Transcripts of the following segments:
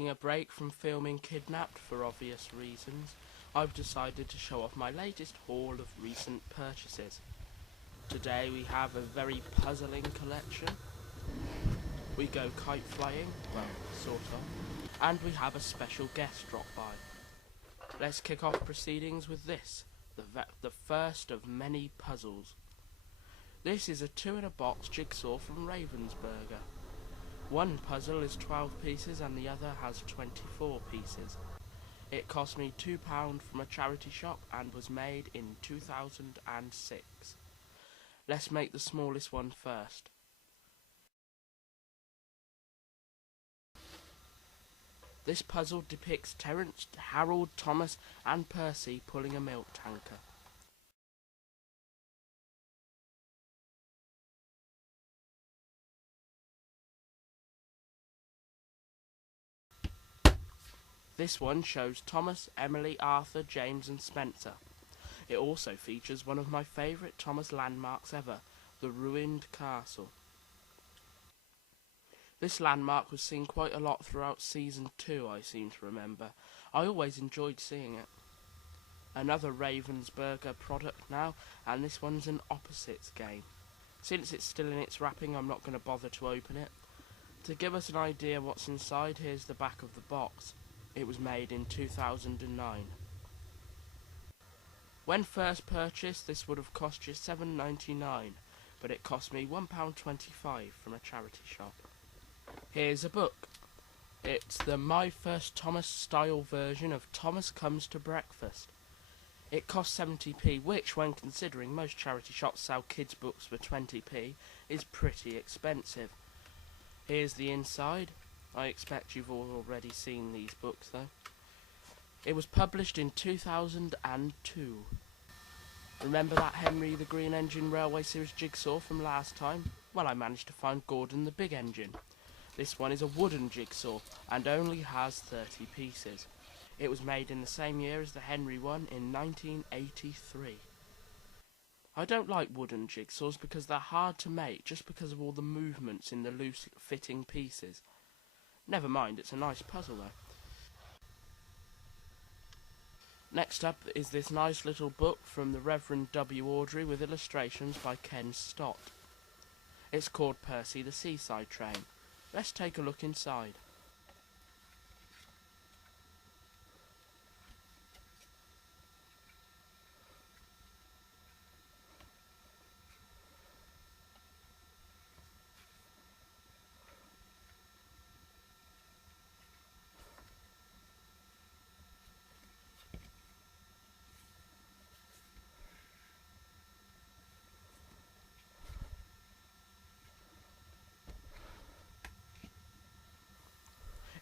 Taking a break from filming Kidnapped for obvious reasons, I've decided to show off my latest haul of recent purchases. Today we have a very puzzling collection. We go kite flying, well, sort of, and we have a special guest drop by. Let's kick off proceedings with this, the first of many puzzles. This is a 2-in-a-box jigsaw from Ravensburger. One puzzle is 12 pieces and the other has 24 pieces. It cost me £2 from a charity shop and was made in 2006. Let's make the smallest one first. This puzzle depicts Terence, Harold, Thomas and Percy pulling a milk tanker. This one shows Thomas, Emily, Arthur, James and Spencer. It also features one of my favourite Thomas landmarks ever, the ruined castle. This landmark was seen quite a lot throughout Season 2, I seem to remember. I always enjoyed seeing it. Another Ravensburger product now, and this one's an opposites game. Since it's still in its wrapping, I'm not going to bother to open it. To give us an idea what's inside, here's the back of the box. It was made in 2009. When first purchased, this would have cost you £7.99, but it cost me £1.25 from a charity shop. Here's a book. It's the My First Thomas style version of Thomas Comes to Breakfast. It cost 70p, which, when considering most charity shops sell kids' books for 20p, is pretty expensive. Here's the inside. I expect you've all already seen these books though. It was published in 2002. Remember that Henry the Green Engine Railway Series jigsaw from last time? Well, I managed to find Gordon the Big Engine. This one is a wooden jigsaw and only has 30 pieces. It was made in the same year as the Henry one in 1983. I don't like wooden jigsaws because they're hard to make just because of all the movements in the loose fitting pieces. Never mind, it's a nice puzzle though. Next up is this nice little book from the Reverend W. Awdry with illustrations by Ken Stott. It's called Percy the Seaside Train. Let's take a look inside.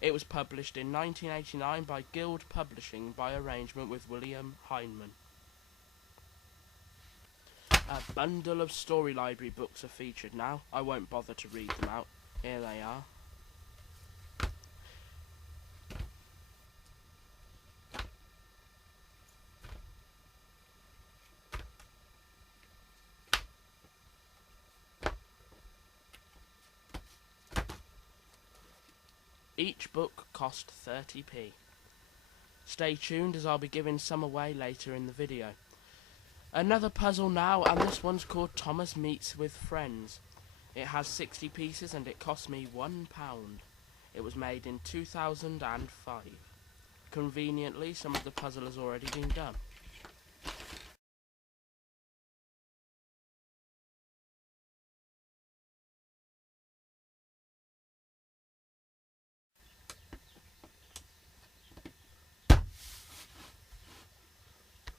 It was published in 1989 by Guild Publishing by arrangement with William Heinemann. A bundle of story library books are featured now. I won't bother to read them out. Here they are. Each book cost 30p. Stay tuned as I'll be giving some away later in the video. Another puzzle now, and this one's called Thomas Meets with Friends. It has 60 pieces and it cost me £1. It was made in 2005. Conveniently, some of the puzzle has already been done.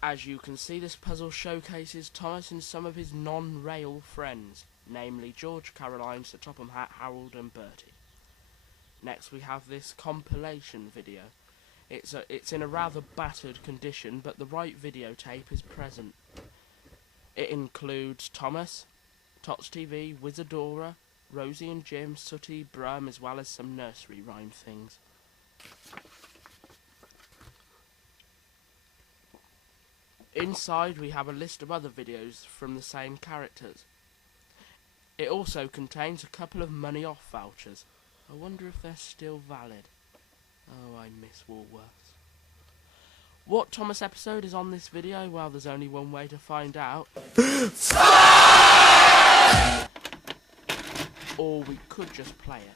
As you can see, this puzzle showcases Thomas and some of his non-rail friends, namely George, Caroline, Sir Topham Hatt, Harold and Bertie. Next we have this compilation video. It's in a rather battered condition, but the right videotape is present. It includes Thomas, Tots TV, Wizardora, Rosie and Jim, Sooty, Brum, as well as some nursery rhyme things. Inside we have a list of other videos from the same characters. It also contains a couple of money off vouchers. I wonder if they're still valid. Oh, I miss Woolworths. What Thomas episode is on this video? Well, there's only one way to find out. Or we could just play it.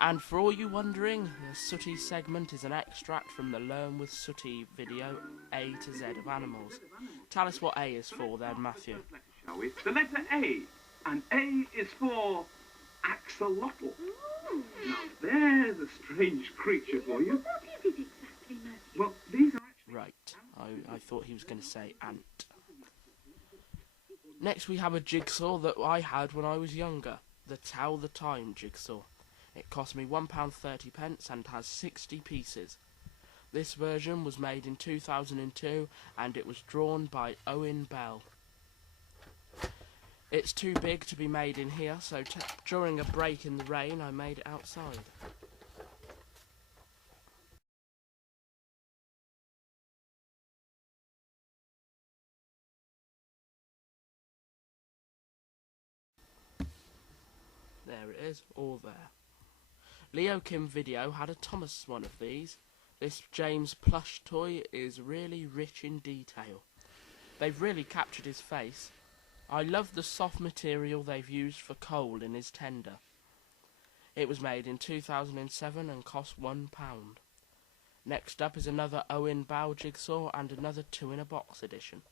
And for all you wondering, the Sooty segment is an extract from the Learn with Sooty video, A to Z of Animals. Tell us what A is for then, Matthew. Shall we? The letter A. And A is for axolotl. Now there's a strange creature for you. What is it exactly, Matthew? Well, these are actually... Right, I thought he was going to say ant. Next we have a jigsaw that I had when I was younger. The Tell the Time jigsaw. It cost me £1.30 and has 60 pieces. This version was made in 2002 and it was drawn by Owen. It's too big to be made in here, so during a break in the rain I made it outside. There it is, all there. Leo Kim Video had a Thomas one of these. This James plush toy is really rich in detail. They've really captured his face. I love the soft material they've used for coal in his tender. It was made in 2007 and cost £1. Next up is another Owen jigsaw and another 2-in-a-box edition.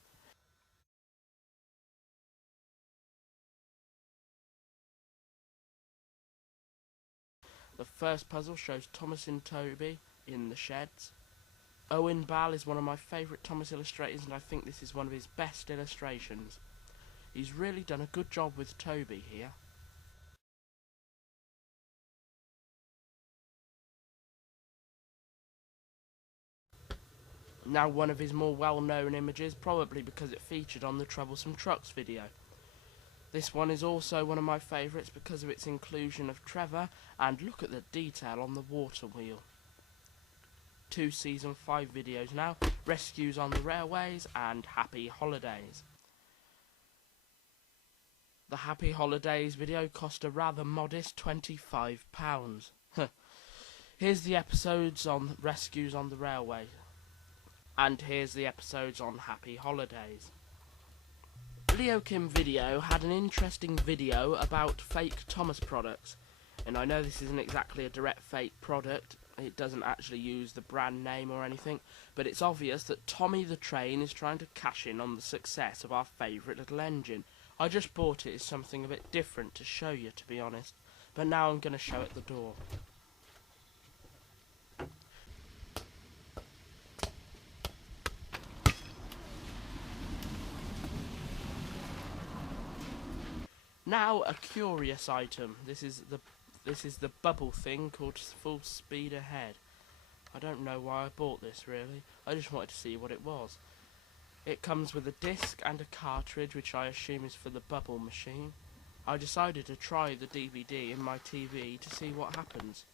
The first puzzle shows Thomas and Toby in the sheds. Owen is one of my favourite Thomas illustrators and I think this is one of his best illustrations. He's really done a good job with Toby here. Now one of his more well-known images, probably because it featured on the Troublesome Trucks video. This one is also one of my favourites because of its inclusion of Trevor, and look at the detail on the water wheel. 2 season 5 videos now, Rescues on the Railways and Happy Holidays. The Happy Holidays video cost a rather modest £25. Here's the episodes on Rescues on the Railway, and here's the episodes on Happy Holidays. Leo Kim Video had an interesting video about fake Thomas products, and I know this isn't exactly a direct fake product, it doesn't actually use the brand name or anything, but it's obvious that Tommy the train is trying to cash in on the success of our favourite little engine. I just bought it as something a bit different to show you, to be honest, but now I'm going to show it the door. Now a curious item. This is the bubble thing called Full Speed Ahead. I don't know why I bought this really. I just wanted to see what it was. It comes with a disc and a cartridge, which I assume is for the bubble machine. I decided to try the DVD in my TV to see what happens.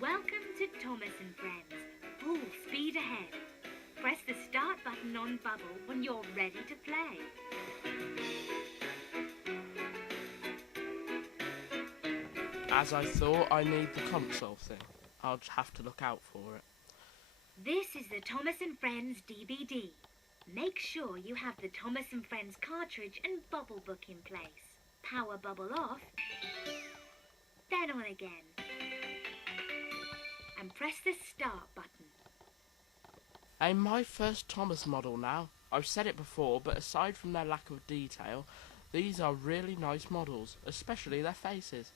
Welcome to Thomas and Friends. Full speed ahead. Press the start button on Bubble when you're ready to play. As I thought, I need the console thing. I'll have to look out for it. This is the Thomas and Friends DVD. Make sure you have the Thomas and Friends cartridge and bubble book in place. Power bubble off, then on again. And press the start button. My first Thomas model now. I've said it before, but aside from their lack of detail, these are really nice models, especially their faces.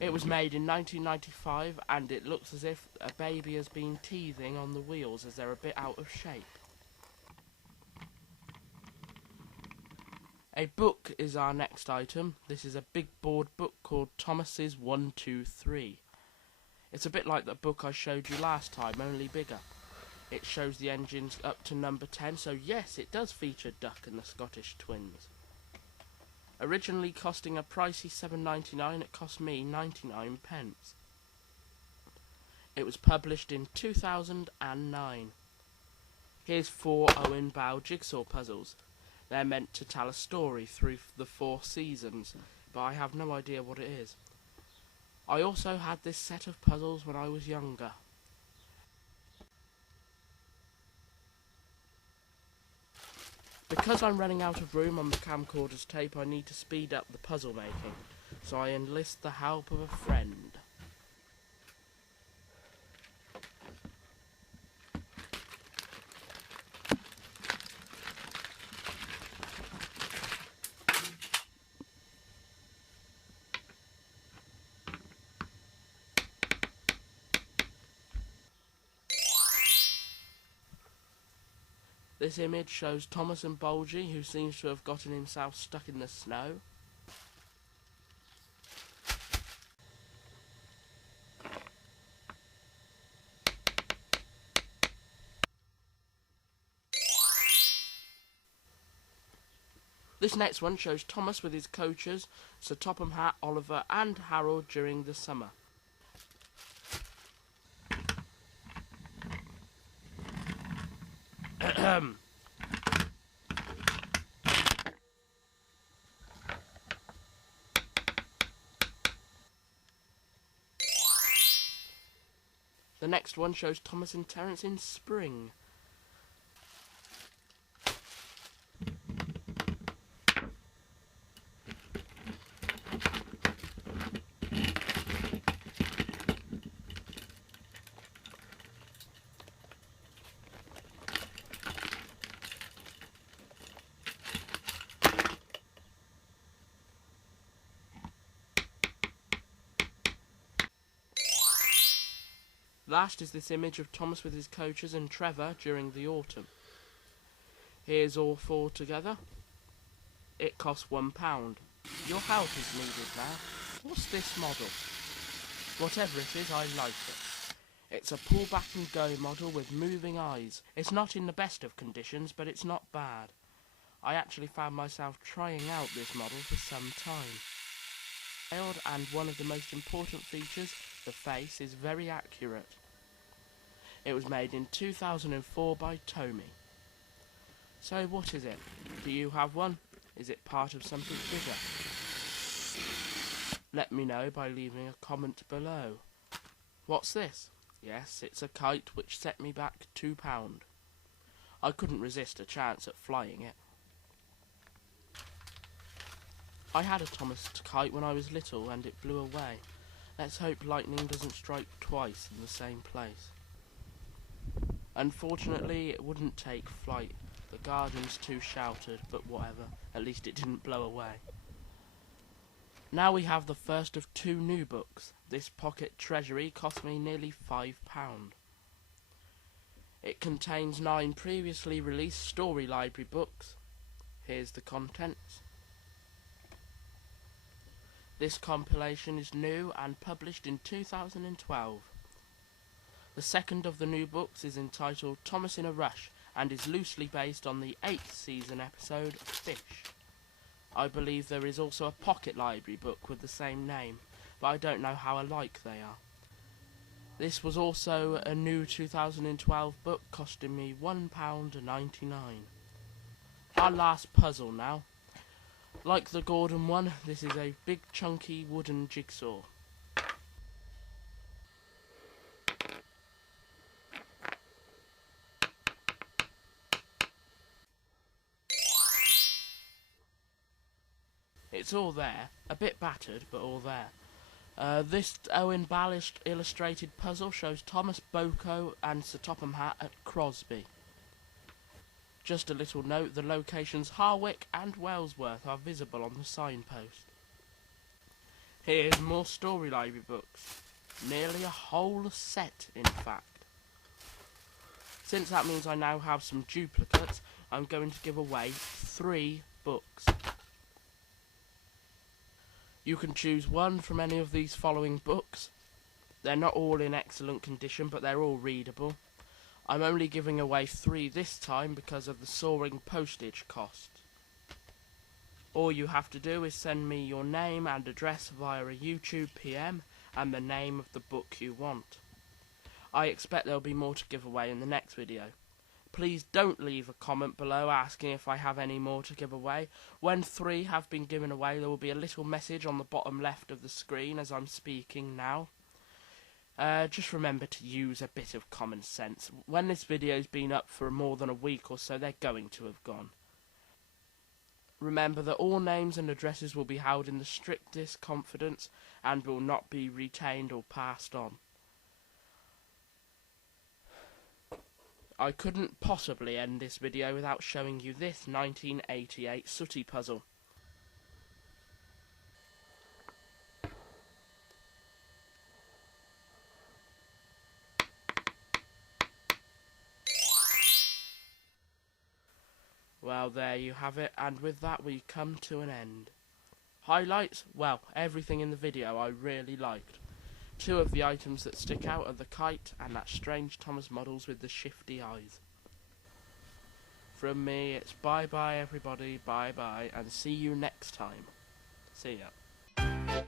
It was made in 1995 and it looks as if a baby has been teething on the wheels as they're a bit out of shape. A book is our next item. This is a big board book called Thomas's 1, 2, 3. It's a bit like the book I showed you last time, only bigger. It shows the engines up to number 10, so yes, it does feature Duck and the Scottish Twins. Originally costing a pricey £7.99, it cost me 99 pence. It was published in 2009. Here's 4 Owen Bow jigsaw puzzles. They're meant to tell a story through the 4 seasons, but I have no idea what it is. I also had this set of puzzles when I was younger. Because I'm running out of room on the camcorder's tape, I need to speed up the puzzle making, so I enlist the help of a friend. This image shows Thomas and Bulgy, who seems to have gotten himself stuck in the snow. This next one shows Thomas with his coaches, Sir Topham Hatt, Oliver and Harold during the summer. The next one shows Thomas and Terence in spring. Last is this image of Thomas with his coaches and Trevor during the autumn. Here's all 4 together. It costs £1. Your help is needed now. What's this model? Whatever it is, I like it. It's a pull back and go model with moving eyes. It's not in the best of conditions, but it's not bad. I actually found myself trying out this model for some time. And one of the most important features, the face, is very accurate. It was made in 2004 by TOMY. So what is it? Do you have one? Is it part of something bigger? Let me know by leaving a comment below. What's this? Yes, it's a kite which set me back £2. I couldn't resist a chance at flying it. I had a Thomas kite when I was little and it blew away. Let's hope lightning doesn't strike twice in the same place. Unfortunately, it wouldn't take flight. The garden's too sheltered, but whatever. At least it didn't blow away. Now we have the first of 2 new books. This pocket Treasury cost me nearly £5. It contains 9 previously released story library books. Here's the contents. This compilation is new and published in 2012. The second of the new books is entitled Thomas in a Rush and is loosely based on the 8th season episode Fish. I believe there is also a pocket library book with the same name, but I don't know how alike they are. This was also a new 2012 book costing me £1.99. Our last puzzle now. Like the Gordon one, this is a big chunky wooden jigsaw. It's all there, a bit battered, but all there. This Owen Ballast illustrated puzzle shows Thomas Boko and Sir Topham Hatt at Crosby. Just a little note, the locations Harwick and Wellsworth are visible on the signpost. Here's more Story Library books. Nearly a whole set, in fact. Since that means I now have some duplicates, I'm going to give away 3 books. You can choose one from any of these following books. They're not all in excellent condition, but they're all readable. I'm only giving away 3 this time because of the soaring postage cost. All you have to do is send me your name and address via a YouTube PM and the name of the book you want. I expect there'll be more to give away in the next video. Please don't leave a comment below asking if I have any more to give away. When 3 have been given away, there will be a little message on the bottom left of the screen as I'm speaking now. Just remember to use a bit of common sense. When this video's been up for more than a week or so, they're going to have gone. Remember that all names and addresses will be held in the strictest confidence and will not be retained or passed on. I couldn't possibly end this video without showing you this 1988 Sooty puzzle. Well, there you have it, and with that we come to an end. Highlights? Well, everything in the video I really liked. 2 of the items that stick out are the Kite and that strange Thomas models with the shifty eyes. From me, it's bye bye everybody, bye bye, and see you next time. See ya.